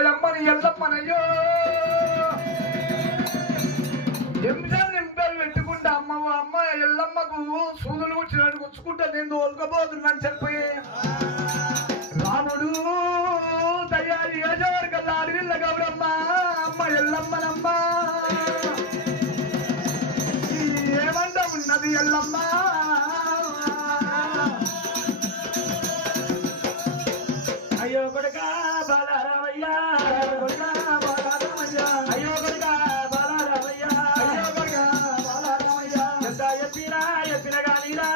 అమ్మని ఎల్లమ్మనయ్యో నింపలు పెట్టుకుంటా అమ్మ ఎల్లమ్మకు సూదులు వచ్చినట్టు గుచ్చుకుంటా నేను తోలుకపోతున్నాను చెప్పి రాముడు తయారీ అజవర్గల్లా అడవిల్ల గౌరమ్మ అమ్మ ఎల్లమ్మనమ్మ ఏమంట ఉన్నది ఎల్లమ్మ అయ్యో కొడుకా బాలరామయ్యా అయ్యో కొడుకా బాలరామయ్యా చెప్పిన గానీరా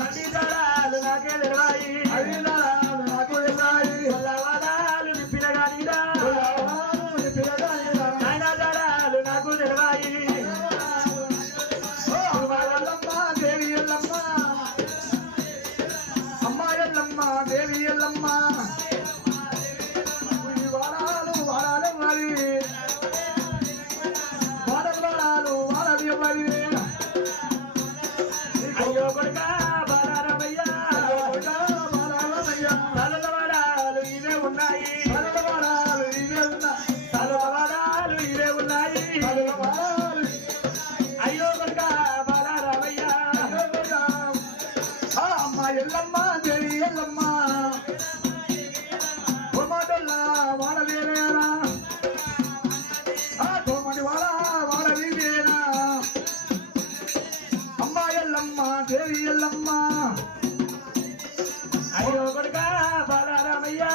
అడ్డిదారాలు నాకే తెలవాయి వాదాలు నిప్పిన గానీరా నాయనాదారాలు నాకు తెలవాయి దేవి ఎల్లమ్మ అమ్మ ఎల్లమ్మ దేవి ఎల్లమ్మ వాడాలు మరి వాడది మరి అయ్యో కొడుకా బాలరామయ్యా వాడాలు ఇవే ఉన్నాయి వాడాలు ఇవే ఉన్నాయి అయ్యో కొడుకా బాలరామయ్యా అమ్మ ఎల్లమ్మ దేవి ఎల్లమ్మ టొమాటోల్లా వాడలేనా టొమాటి వాడలేనా అమ్మ ఎల్లమ్మ దేవి ఎల్లమ్మ అయ్యో కొడుకా బాలరామయ్యా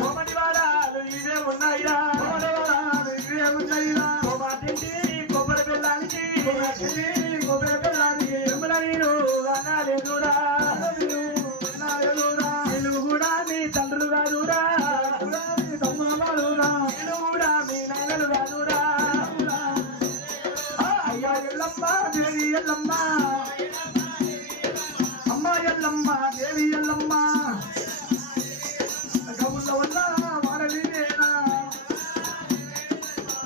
కోమటి వాడాలు ఇవే ఉన్నాయిరా కోమాటింటి కొబ్బరి బెల్లానికి ఎమ్ముల నీరు అనాలేదురా తెలుగు కూడా మీ తండ్రులు కాదురా తెలుగు కూడా మీ నైనలు కాదురా అయ్యా ఎల్లమ్మ దేవి ఎల్లమ్మ అమ్మ ఎల్లమ్మ దేవి ఎల్లమ్మ గౌల వల్ల వాడలేనా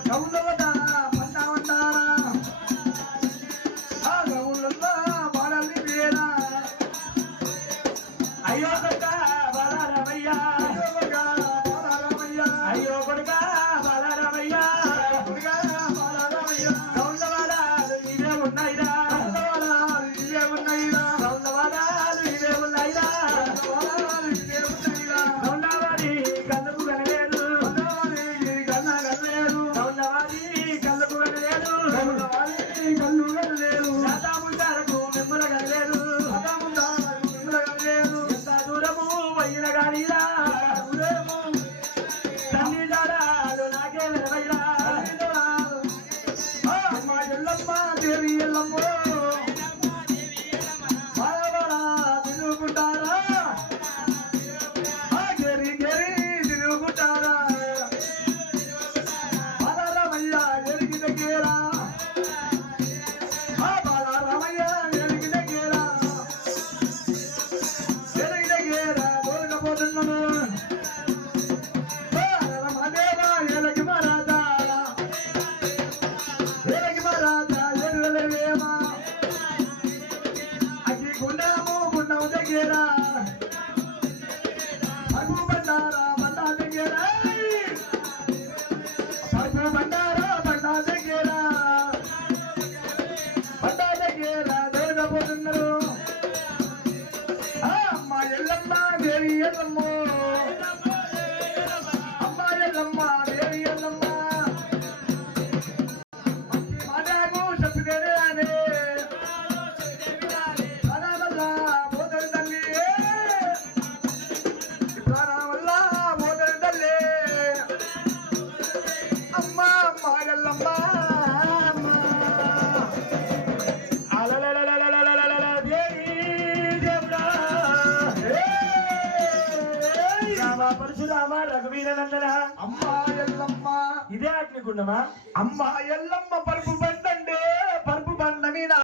గౌల వద్ద పంటారా గౌలల్లో వాడలేనా అయ్యో కొడుకా బాలరామయ్యా అయ్యో కొడుకా బాలరామయ్యా గౌండవాడాలు ఇవే ఉన్నాయిరా గౌండవాడాలు ఇవే ఉన్నాయిరా గౌండవాడి కళ్ళకు కనలేదు గౌండవాడి కళ్ళకు కనలేదు శాతాముంటారకు మిమ్మల కనలేదు ఎంత దూరము పోయిన గానీరా తల్లి దారాలు నాకే వెలవైరా అమ్మ ఎల్లమ్మ దేవి ఎల్లమ్మ తిరుగుకుంటారా గెరి తిరుగుకుంటారా బాలరామయ్య ఎరిగి దగ్గరా బాలరామయ్య ఎరిగి దగ్గరా దొరకపోతున్నాను బాలరామదేవా ఎలకి మరాదా అగ్గి గుండం దగ్గర పరుపు బండారా బండా దగ్గర పరుపు బండారా బండా దగ్గర దొరకపోతున్నారు అమ్మ ఎల్లమ్మ దేవి ఎల్లమ్మ అమ్మ ఎల్లమ్మ దేవి ఎల్లమ్మ పరశురామ రఘువీర నందన అమ్మా ఎల్లమ్మ ఇదే అగ్నిగుండమా అమ్మా ఎల్లమ్మ పరుపు బండండే పరుపు బండ మీద